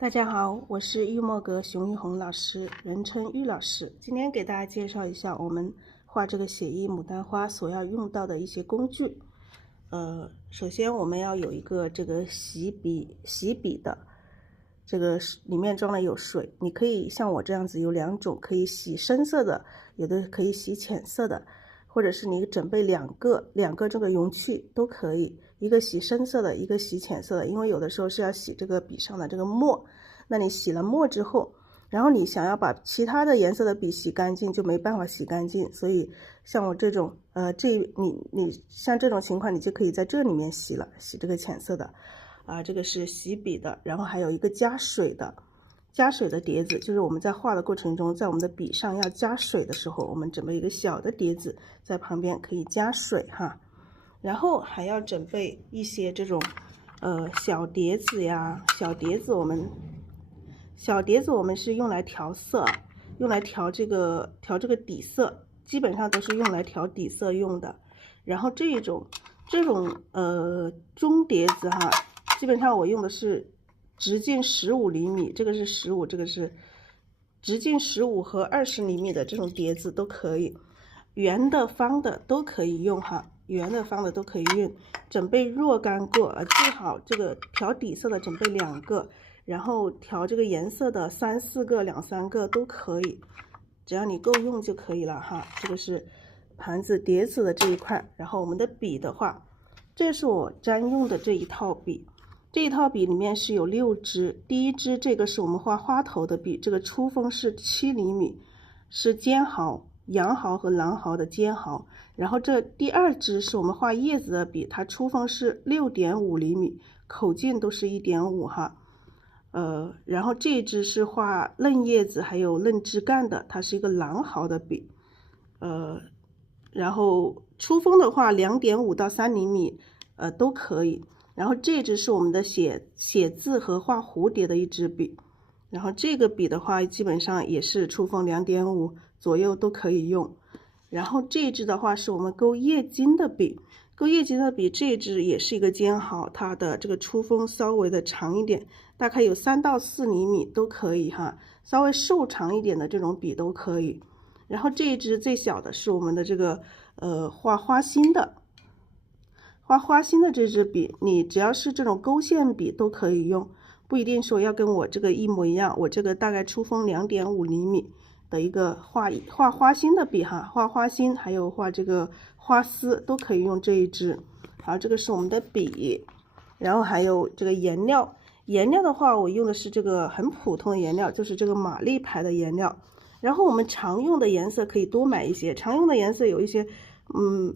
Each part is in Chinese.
大家好，我是玉墨阁熊玉红老师，人称玉老师。今天给大家介绍一下我们画这个写意牡丹花所要用到的一些工具。首先我们要有一个这个洗笔的，这个里面装了有水，你可以像我这样子有两种，可以洗深色的，有的可以洗浅色的，或者是你准备两个这个容器都可以。一个洗深色的，一个洗浅色的，因为有的时候是要洗这个笔上的这个墨，那你洗了墨之后，然后你想要把其他的颜色的笔洗干净，就没办法洗干净，所以像我这种，你像这种情况，你就可以在这里面洗了，洗这个浅色的，这个是洗笔的，然后还有一个加水的碟子，就是我们在画的过程中，在我们的笔上要加水的时候，我们准备一个小的碟子在旁边可以加水哈。然后还要准备一些这种小碟子呀，小碟子我们是用来调色，用来调这个底色，基本上都是用来调底色用的。然后这种中碟子哈，基本上我用的是直径15厘米，这个是15，这个是直径15和20厘米的这种碟子都可以，圆的方的都可以用哈。圆的方的都可以用，准备若干个，最好这个调底色的准备2个，然后调这个颜色的3、4个、2、3个都可以，只要你够用就可以了哈。这个是盘子碟子的这一块，然后我们的笔的话，这是我专用的这一套笔，这一套笔里面是有6支，第一支这个是我们画花头的笔，这个出锋是7厘米，是尖毫。羊毫和狼毫的尖毫，然后这第2支是我们画叶子的笔，它出锋是6.5厘米，口径都是1.5哈。然后这一支是画嫩叶子还有嫩枝干的，它是一个狼毫的笔，然后出锋的话2.5到3厘米，都可以。然后这支是我们的写字和画蝴蝶的一支笔，然后这个笔的话基本上也是出锋2.5左右都可以用。然后这一支的话是我们勾叶金的笔，勾叶金的笔这一支也是一个尖毫，它的这个出锋稍微的长一点，大概有3到4厘米都可以哈，稍微瘦长一点的这种笔都可以。然后这一支最小的是我们的这个画花心的这支笔，你只要是这种勾线笔都可以用，不一定说要跟我这个一模一样，我这个大概出锋2.5厘米的一个画花心的笔哈，画花心还有画这个花丝都可以用这一支。好，这个是我们的笔，然后还有这个颜料，颜料的话我用的是这个很普通的颜料，就是这个玛丽牌的颜料。然后我们常用的颜色可以多买一些，常用的颜色有一些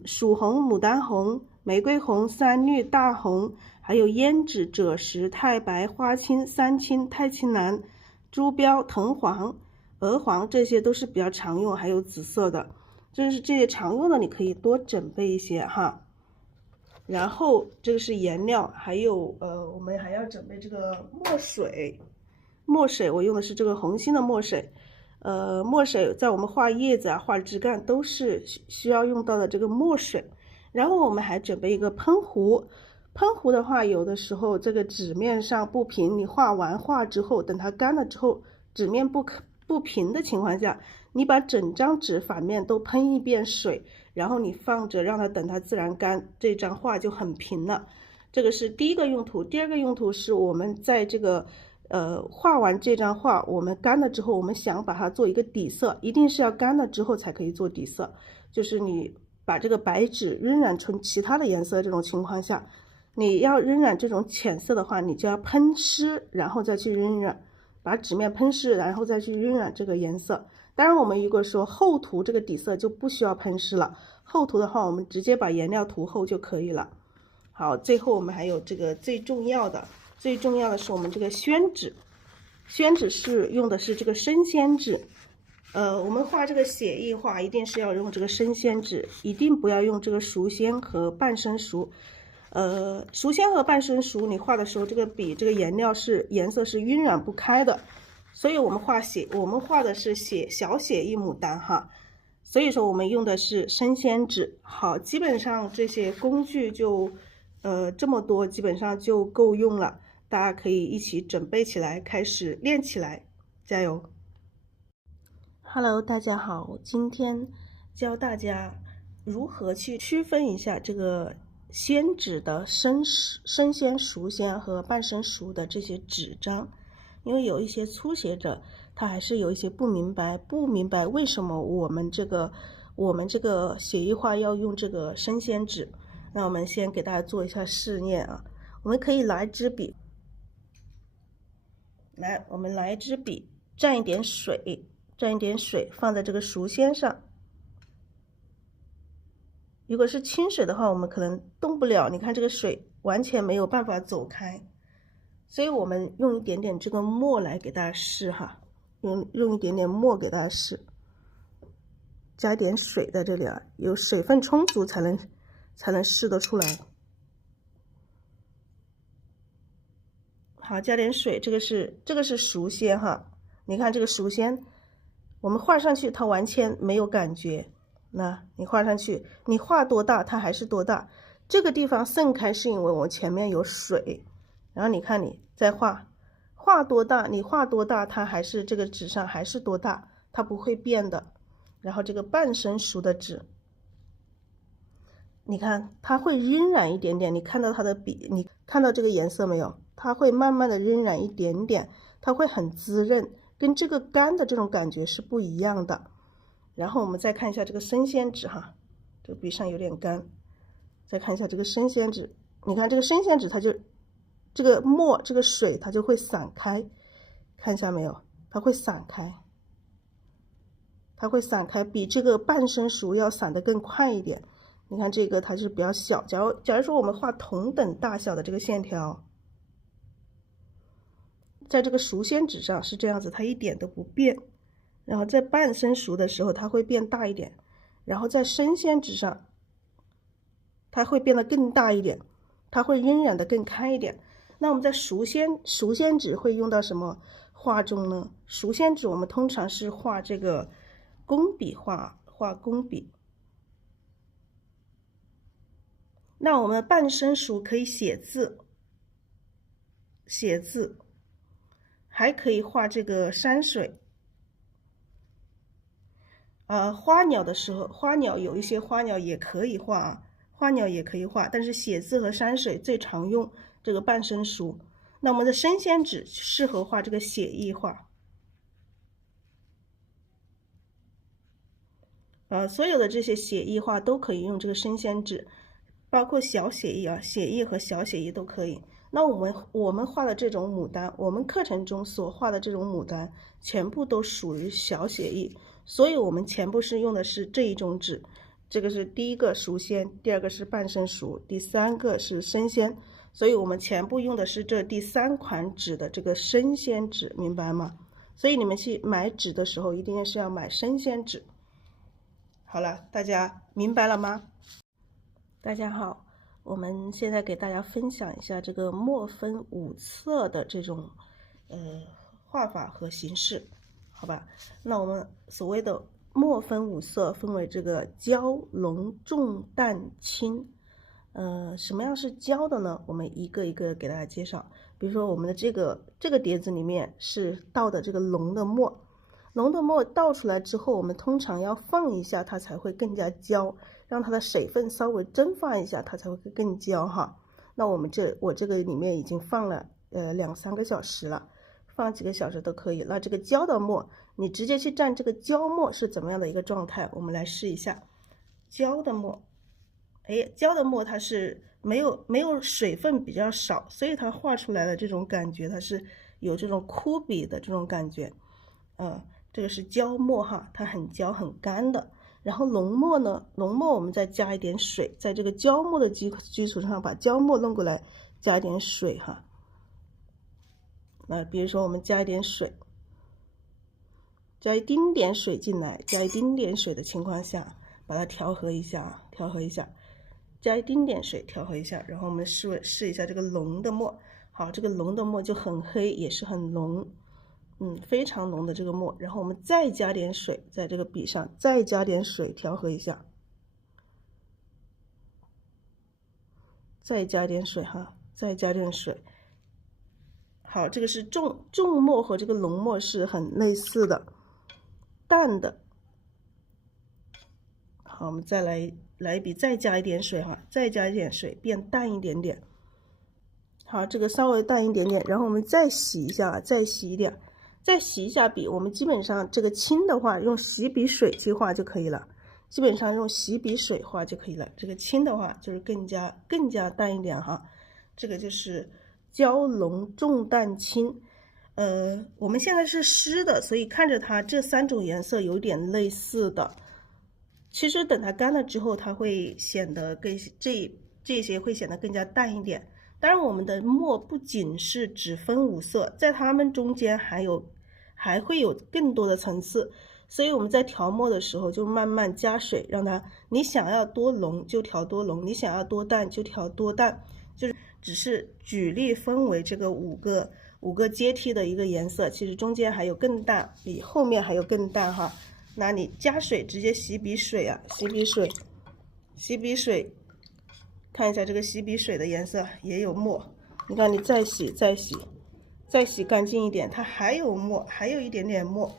曙红、牡丹红、玫瑰红、三绿、大红，还有胭脂、赭石、太白、花青、三青、太青蓝、朱标、藤黄、鹅黄，这些都是比较常用，还有紫色的，这些常用的你可以多准备一些哈。然后这个是颜料，还有我们还要准备这个墨水我用的是这个红心的墨水。墨水在我们画叶子画枝干都是需要用到的这个墨水。然后我们还准备一个喷壶，喷壶的话有的时候这个纸面上不平，你画完画之后，等它干了之后，纸面不平的情况下，你把整张纸反面都喷一遍水，然后你放着让它等它自然干，这张画就很平了。这个是第一个用途。第2个用途是我们在这个画完这张画，我们干了之后，我们想把它做一个底色，一定是要干了之后才可以做底色，就是你把这个白纸晕染成其他的颜色，这种情况下，你要晕染这种浅色的话，你就要喷湿，然后再去晕染，把纸面喷湿，然后再去晕染这个颜色。当然我们如果说厚涂这个底色就不需要喷湿了，厚涂的话我们直接把颜料涂厚就可以了。好，最后我们还有这个最重要的是我们这个宣纸，宣纸是用的是这个生鲜纸。我们画这个写意画一定是要用这个生鲜纸，一定不要用这个熟鲜和半生熟。熟鲜和半生熟你画的时候，这个笔这个颜色是晕染不开的，所以我们画的是小写意牡丹哈，所以说我们用的是生鲜纸。好，基本上这些工具就这么多，基本上就够用了。大家可以一起准备起来，开始练起来，加油！Hello， 大家好，今天教大家如何去区分一下这个鲜纸的生鲜、熟鲜和半生熟的这些纸张，因为有一些初学者他还是有一些不明白为什么我们这个写意画要用这个生鲜纸。那我们先给大家做一下试验啊，我们可以拿一支笔，我们拿一支笔，蘸一点水放在这个熟鲜上。如果是清水的话，我们可能动不了，你看这个水完全没有办法走开，所以我们用一点点这个墨来给大家试哈，用一点点墨给大家试，加一点水在这里啊，有水分充足才能试得出来。好，加点水，这个是熟鲜哈，你看这个熟鲜，我们画上去它完全没有感觉。那你画上去，你画多大它还是多大，这个地方盛开是因为我前面有水，然后你看你再画多大，你画多大它还是这个纸上还是多大，它不会变的。然后这个半生熟的纸，你看它会晕染一点点，你看到它的笔，你看到这个颜色没有？它会慢慢的晕染一点点，它会很滋润，跟这个干的这种感觉是不一样的。然后我们再看一下这个生鲜纸哈，这个笔上有点干，再看一下这个生鲜纸，你看这个生鲜纸它就这个墨这个水它就会散开，看一下没有？它会散开，比这个半生熟要散得更快一点。你看这个它是比较小，假如说我们画同等大小的这个线条，在这个熟鲜纸上是这样子，它一点都不变。然后在半生熟的时候它会变大一点，然后在生鲜纸上它会变得更大一点，它会晕染的更开一点。那我们在熟鲜纸会用到什么画中呢？熟鲜纸我们通常是画这个工笔画工笔。那我们半生熟可以写字，还可以画这个山水。花鸟的时候，有一些花鸟也可以画啊，但是写字和山水最常用这个半生熟。那我们的生鲜纸适合画这个写意画。所有的这些写意画都可以用这个生鲜纸，包括小写意啊，写意和小写意都可以。那我们画的这种牡丹，我们课程中所画的这种牡丹，全部都属于小写意。所以我们全部是用的是这一种纸，这个是第一个熟鲜，第二个是半生熟，第三个是生鲜，所以我们全部用的是这第三款纸的这个生鲜纸，明白吗？所以你们去买纸的时候一定是要买生鲜纸。好了，大家明白了吗？大家好，我们现在给大家分享一下这个墨分五色的这种画法和形式。好吧，那我们所谓的墨分五色，分为这个焦、浓、重、淡、轻。什么样是焦的呢？我们一个一个给大家介绍。比如说我们的这个碟子里面是倒的这个浓的墨，倒出来之后，我们通常要放一下，它才会更加焦，让它的水分稍微蒸发一下，它才会更焦哈。那我这个里面已经放了2-3个小时了。放几个小时都可以。那这个焦的墨，你直接去蘸这个焦墨是怎么样的一个状态？我们来试一下焦的墨。焦的墨它是没有水分比较少，所以它画出来的这种感觉，它是有这种枯笔的这种感觉。这个是焦墨哈，它很焦很干的。然后浓墨呢，我们再加一点水，在这个焦墨的基础上把焦墨弄过来，加一点水哈。比如说我们加一点水，加一丁点水进来，加一丁点水的情况下，把它调和一下，加一丁点水调和一下，然后我们试一下这个浓的墨。好，这个浓的墨就很黑，也是很浓，非常浓的这个墨。然后我们再加点水，在这个笔上再加点水调和一下，再加点水哈，再加点水。好，这个是重墨和这个浓墨是很类似的，淡的。好，我们再来一笔，再加一点水哈，再加一点水，变淡一点点。好，这个稍微淡一点点，然后我们再洗一下，再洗一点，再洗一下笔。我们基本上这个轻的话，用洗笔水去画就可以了。基本上用洗笔水画就可以了。这个轻的话就是更加淡一点哈。这个就是焦浓重淡轻。我们现在是湿的，所以看着它这3种颜色有点类似的。其实等它干了之后，它会显得这些会显得更加淡一点。当然，我们的墨不仅是只分5色，在它们中间还会有更多的层次。所以我们在调墨的时候就慢慢加水，让它你想要多浓就调多浓，你想要多淡就调多淡，就是只是举例分为这个5个阶梯的一个颜色，其实中间还有更淡，比后面还有更淡哈。那你加水直接洗笔水啊，洗笔水，看一下这个洗笔水的颜色也有墨，你看你再洗干净一点，它还有墨，还有一点点墨。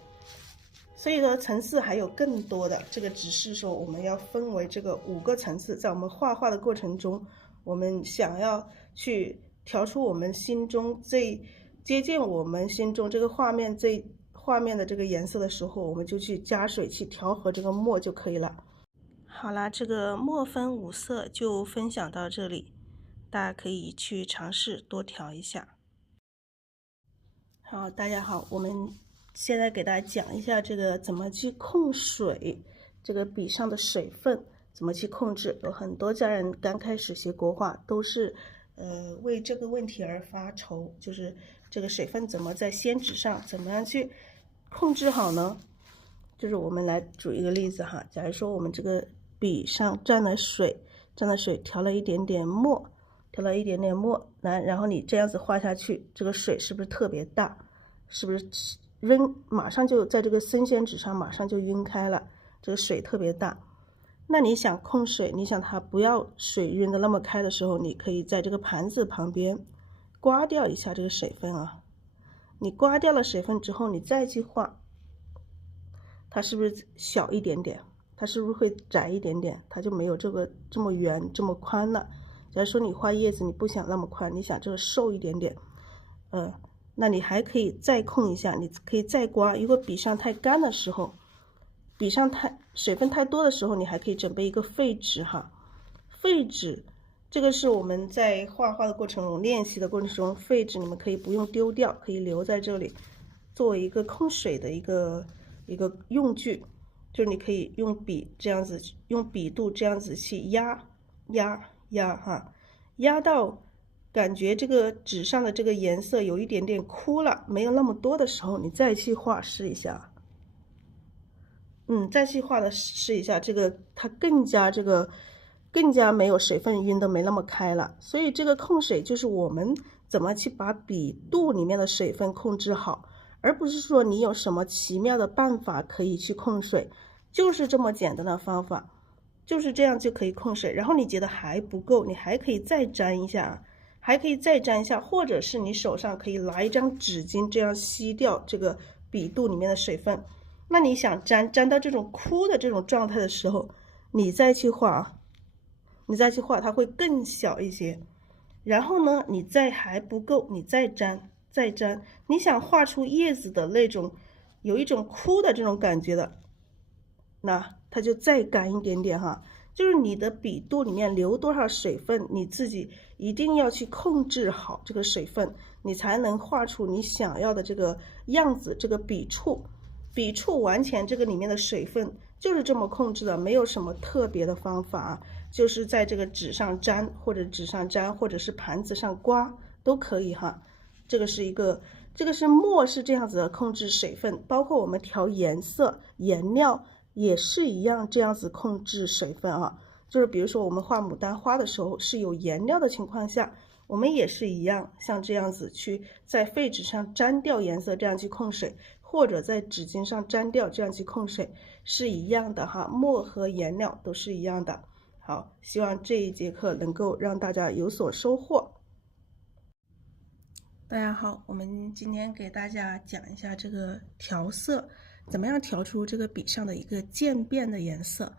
所以说层次还有更多的，这个只是说我们要分为这个5个层次，在我们画画的过程中，我们想要去调出我们心中最接近我们心中这个画面的这个颜色的时候，我们就去加水去调和这个墨就可以了。好啦，这个墨分5色就分享到这里，大家可以去尝试多调一下。好，大家好，我们现在给大家讲一下这个怎么去控水，这个笔上的水分怎么去控制。有很多家人刚开始学国画都是为这个问题而发愁，就是这个水分怎么在宣纸上怎么样去控制好呢？就是我们来举一个例子哈，假如说我们这个笔上沾了水，调了一点点墨，然后你这样子画下去，这个水是不是特别大？是不是马上就在这个生鲜纸上马上就晕开了？这个水特别大。那你想控水，你想它不要水晕的那么开的时候，你可以在这个盘子旁边刮掉一下这个水分啊。你刮掉了水分之后，你再去画，它是不是小一点点？它是不是会窄一点点？它就没有这个这么圆这么宽了。假如说你画叶子，你不想那么宽，你想这个瘦一点点，那你还可以再控一下，你可以再刮。如果笔上太干的时候，水分太多的时候，你还可以准备一个废纸哈。废纸这个是我们在画画的过程中练习的过程中，废纸你们可以不用丢掉，可以留在这里作为一个控水的一个用具，就是你可以用笔这样子，用笔肚这样子去压哈，压到感觉这个纸上的这个颜色有一点点枯了，没有那么多的时候，你再去画试一下。再去画的试一下，这个它更加没有水分晕的没那么开了。所以这个控水就是我们怎么去把笔肚里面的水分控制好，而不是说你有什么奇妙的办法可以去控水，就是这么简单的方法，就是这样就可以控水。然后你觉得还不够，你还可以再沾一下，或者是你手上可以拿一张纸巾，这样吸掉这个笔肚里面的水分。那你想沾到这种枯的这种状态的时候，你再去画，它会更小一些。然后呢，你再还不够，你再沾。你想画出叶子的那种有一种枯的这种感觉的，那它就再干一点点哈。就是你的笔肚里面留多少水分，你自己一定要去控制好这个水分，你才能画出你想要的这个样子。这个笔触完全这个里面的水分就是这么控制的，没有什么特别的方法，就是在这个纸上沾，或者是盘子上刮都可以哈。这个是墨是这样子的控制水分，包括我们调颜色颜料也是一样这样子控制水分啊。就是比如说我们画牡丹花的时候是有颜料的情况下，我们也是一样，像这样子去在废纸上沾掉颜色，这样去控水，或者在纸巾上沾掉，这样去控水，是一样的哈。墨和颜料都是一样的。好，希望这一节课能够让大家有所收获。大家好，我们今天给大家讲一下这个调色，怎么样调出这个笔上的一个渐变的颜色。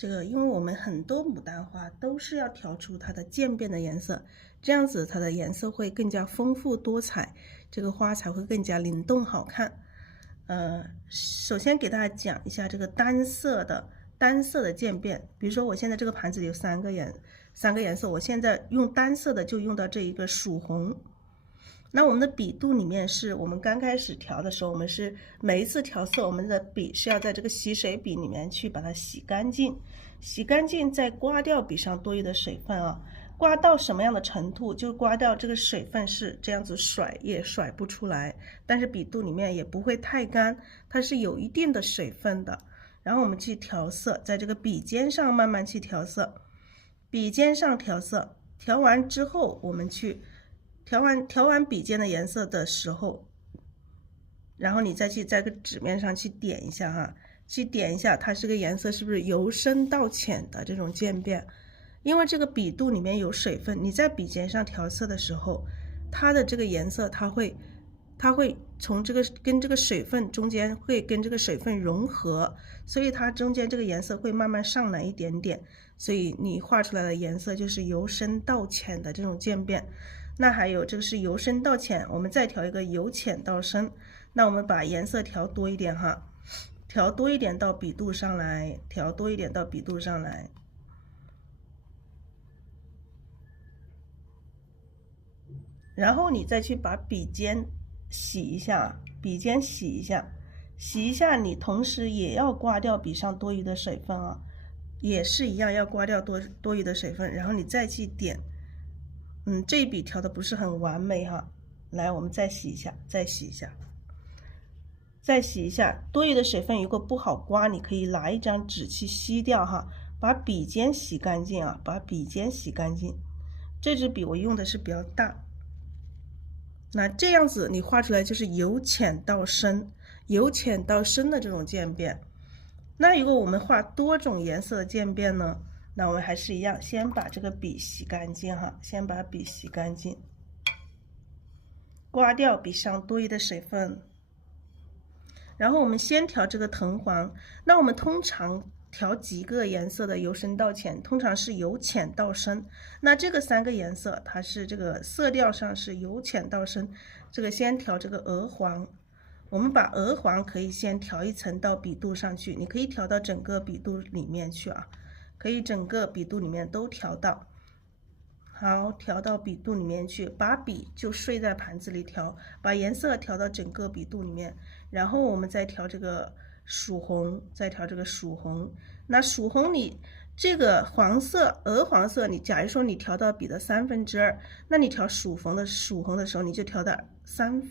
因为我们很多牡丹花都是要调出它的渐变的颜色，这样子它的颜色会更加丰富多彩，这个花才会更加灵动好看。首先给大家讲一下这个单色的渐变。比如说我现在这个盘子里有三个颜色，我现在用单色的就用到这一个曙红。那我们的笔肚里面是我们刚开始调的时候，我们是每一次调色，我们的笔是要在这个洗水笔里面去把它洗干净，再刮掉笔上多余的水分啊。刮到什么样的程度，就刮掉这个水分是这样子甩也甩不出来，但是笔肚里面也不会太干，它是有一定的水分的。然后我们去调色，在这个笔尖上慢慢去调色，笔尖上调色，调完之后我们去调完笔尖的颜色的时候，然后你再去在个纸面上去点一下哈，去点一下它这个颜色是不是由深到浅的这种渐变。因为这个笔肚里面有水分，你在笔尖上调色的时候，它的这个颜色它会从这个跟这个水分中间会跟这个水分融合，所以它中间这个颜色会慢慢上来一点点，所以你画出来的颜色就是由深到浅的这种渐变。那还有这个是由深到浅，我们再调一个由浅到深。那我们把颜色调多一点哈，调多一点到笔肚上来，调多一点到笔肚上来。然后你再去把笔尖洗一下，洗一下，你同时也要刮掉笔上多余的水分啊，也是一样要刮掉多余的水分，然后你再去点。这一笔调的不是很完美哈，来，我们再洗一下，多余的水分如果不好刮，你可以拿一张纸去吸掉哈，把笔尖洗干净啊，这支笔我用的是比较大。那这样子你画出来就是由浅到深的这种渐变。那如果我们画多种颜色的渐变呢，那我们还是一样，先把这个笔洗干净哈，刮掉笔上多余的水分。然后我们先调这个藤黄，那我们通常调几个颜色的由深到浅，通常是由浅到深。那这个三个颜色它是这个色调上是由浅到深，这个先调这个鹅黄。我们把鹅黄可以先调一层到笔肚上去，你可以调到整个笔肚里面去啊，可以整个笔肚里面都调到。好，调到笔肚里面去，把笔就睡在盘子里调，把颜色调到整个笔肚里面，然后我们再调这个曙红，那曙红你这个鹅黄色，你假如说你调到笔的2/3，那你调曙红的时候，你就调到1/3，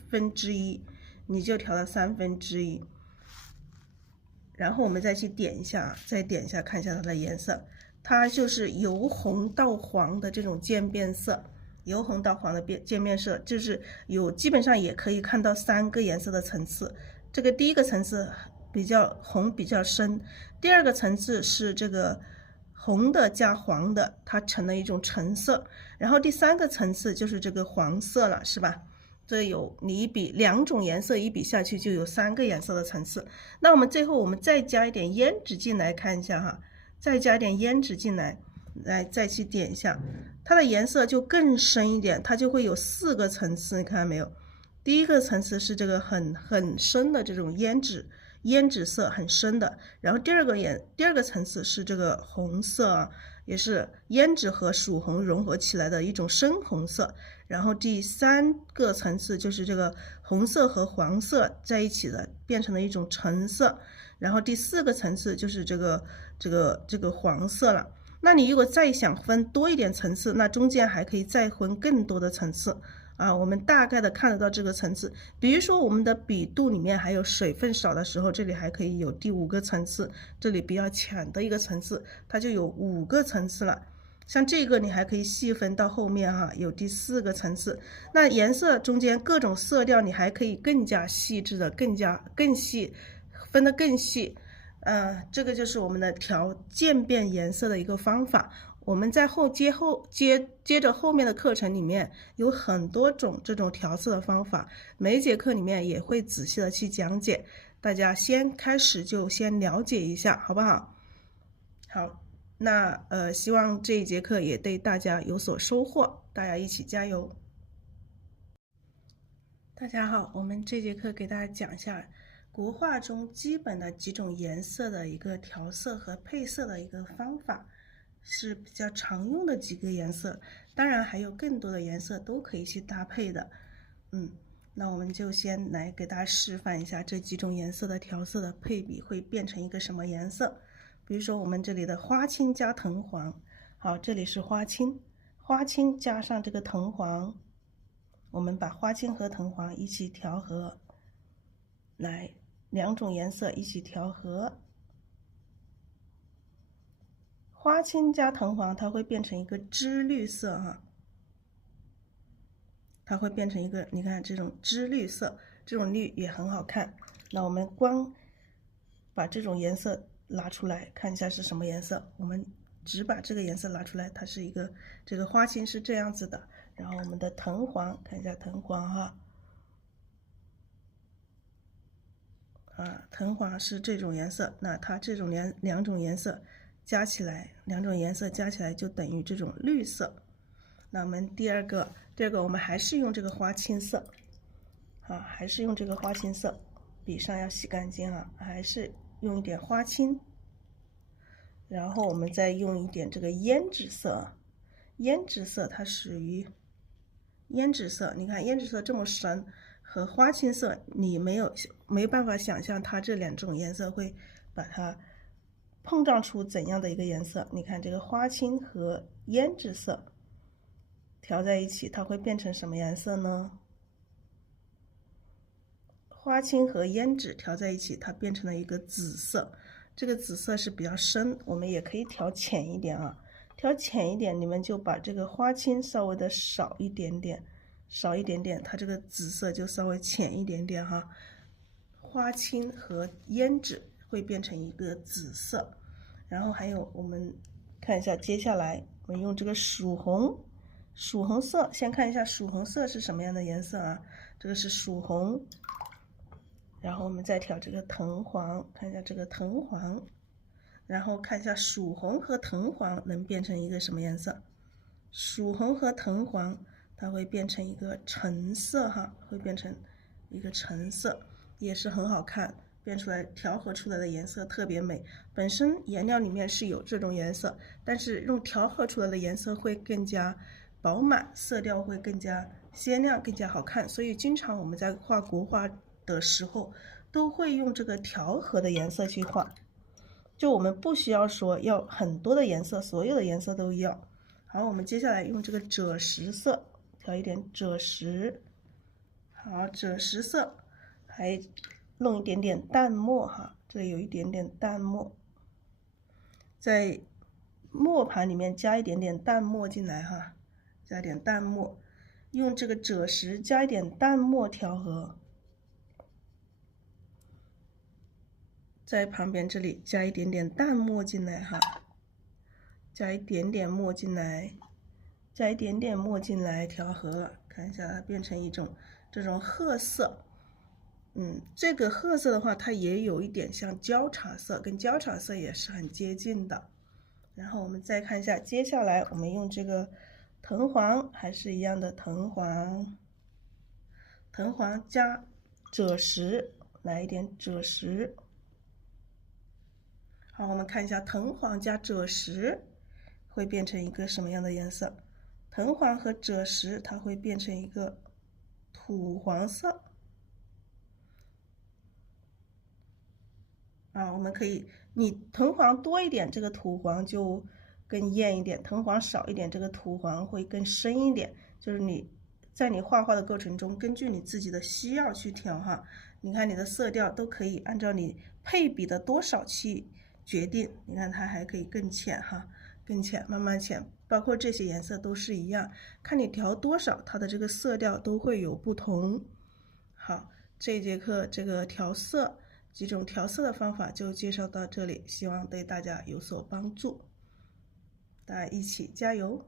然后我们再去点一下，看一下它的颜色。它就是由红到黄的这种渐变色，就是基本上也可以看到3个颜色的层次。这个第一个层次红比较深，第二个层次是这个红的加黄的，它成了一种橙色，然后第3个层次就是这个黄色了，是吧？这有你2种颜色一笔下去就有3个颜色的层次。那我们最后再加一点胭脂进来看一下哈。再加点胭脂进来，再去点一下，它的颜色就更深一点，它就会有4个层次，你看到没有？第一个层次是这个很深的这种胭脂色，很深的。然后第二个层次是这个红色啊，也是胭脂和曙红融合起来的一种深红色。然后第3个层次就是这个红色和黄色在一起的，变成了一种橙色。然后第4个层次就是这个黄色了。那你如果再想分多一点层次，那中间还可以再分更多的层次啊。我们大概的看得到这个层次，比如说我们的笔肚里面还有水分少的时候，这里还可以有第5个层次，这里比较浅的一个层次，它就有5个层次了。像这个你还可以细分到后面哈，有第4个层次。那颜色中间各种色调你还可以更加细致的更细，分得更细。这个就是我们的调渐变颜色的一个方法。我们在接着后面的课程里面有很多种这种调色的方法，每一节课里面也会仔细的去讲解，大家先开始就先了解一下，好不好？好，那希望这一节课也对大家有所收获，大家一起加油。大家好，我们这节课给大家讲一下国画中基本的几种颜色的一个调色和配色的一个方法，是比较常用的几个颜色，当然还有更多的颜色都可以去搭配的。那我们就先来给大家示范一下这几种颜色的调色的配比会变成一个什么颜色。比如说我们这里的花青加藤黄，好，这里是花青，花青加上这个藤黄，我们把花青和藤黄一起调和，来，两种颜色一起调和。花青加藤黄，它会变成一个芝绿色哈，它会变成一个，你看这种芝绿色，这种绿也很好看。那我们光把这种颜色拿出来看一下是什么颜色，我们只把这个颜色拿出来，它是一个，这个花青是这样子的，然后我们的藤黄，看一下藤黄哈，藤黄是这种颜色，那它这种两种颜色加起来，就等于这种绿色。那我们第二个我们还是用这个花青色，还是用这个花青色，笔上要洗干净啊，还是用一点花青，然后我们再用一点这个胭脂色，胭脂色它属于胭脂色，你看胭脂色这么深，和花青色你没办法想象它这两种颜色会把它碰撞出怎样的一个颜色。你看这个花青和胭脂色调在一起，它会变成什么颜色呢？花青和胭脂调在一起，它变成了一个紫色。这个紫色是比较深，我们也可以调浅一点啊。调浅一点，你们就把这个花青稍微的少一点点，它这个紫色就稍微浅一点点哈。花青和胭脂会变成一个紫色。然后还有我们看一下，接下来我们用这个曙红色，先看一下曙红色是什么样的颜色啊？这个是曙红，然后我们再调这个藤黄，看一下这个藤黄，然后看一下曙红和藤黄能变成一个什么颜色？曙红和藤黄它会变成一个橙色哈，会变成一个橙色，也是很好看，变出来调和出来的颜色特别美。本身颜料里面是有这种颜色，但是用调和出来的颜色会更加饱满，色调会更加鲜亮，更加好看。所以经常我们在画国画的时候都会用这个调和的颜色去画，就我们不需要说要很多的颜色，所有的颜色都要。好，我们接下来用这个赭石色调一点赭石，好，赭石色还弄一点点淡墨哈，这里有一点点淡墨，在墨盘里面加一点点淡墨进来哈，加点淡墨，用这个赭石加一点淡墨调和，在旁边这里加一点点淡墨进来哈，加一点点墨进来，调和，看一下它变成一种这种褐色。这个褐色的话，它也有一点像焦茶色，跟焦茶色也是很接近的。然后我们再看一下，接下来我们用这个藤黄，还是一样的藤黄加赭石，来一点赭石。好，我们看一下藤黄加赭石会变成一个什么样的颜色？藤黄和赭石它会变成一个土黄色。我们可以，你藤黄多一点，这个土黄就更艳一点；藤黄少一点，这个土黄会更深一点。就是你在你画画的过程中，根据你自己的需要去调哈。你看你的色调都可以按照你配比的多少去决定。你看它还可以更浅哈，更浅，慢慢浅，包括这些颜色都是一样，看你调多少，它的这个色调都会有不同。好，这一节课这个调色。几种调色的方法就介绍到这里，希望对大家有所帮助。大家一起加油！